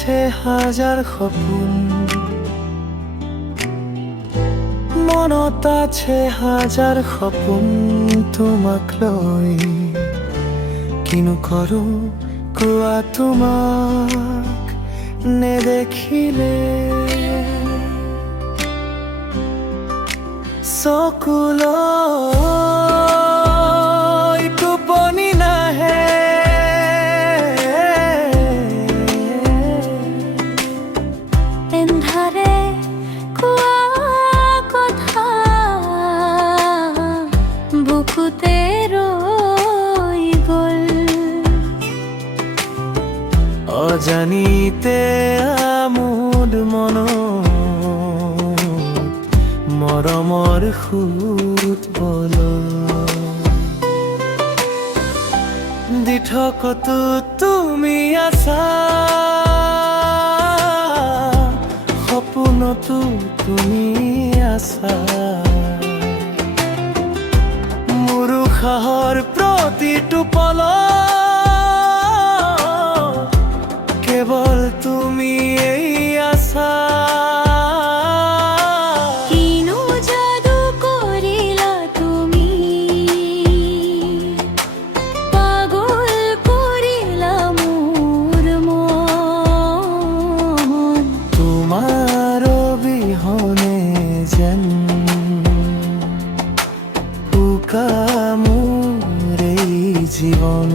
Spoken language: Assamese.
আছে হাজাৰ সপোন, মনত আছে হাজাৰ সপোন তোমাক লৈ। কিনো কৰো কোৱা তোমাক নেদেখিলে, চকুলৈ টোপনি নাহে, এন্ধাৰে কোৱা কথা বুকুতে ৰৈ গ'ল। অজানিতে আমোদ মনত মৰমৰ সুত বল, দিঠকতো তুমি আছা, সপোনতো তুমি আছা। মোৰ উশাহৰ প্ৰতিটো পলক কেৱল তুমি এই আছা। কিনো যাদু কৰিলা তুমি, পাগল কৰিলা মোৰ মন। তোমাৰ অবিহনে যেন উকা মোৰ এই জীৱন।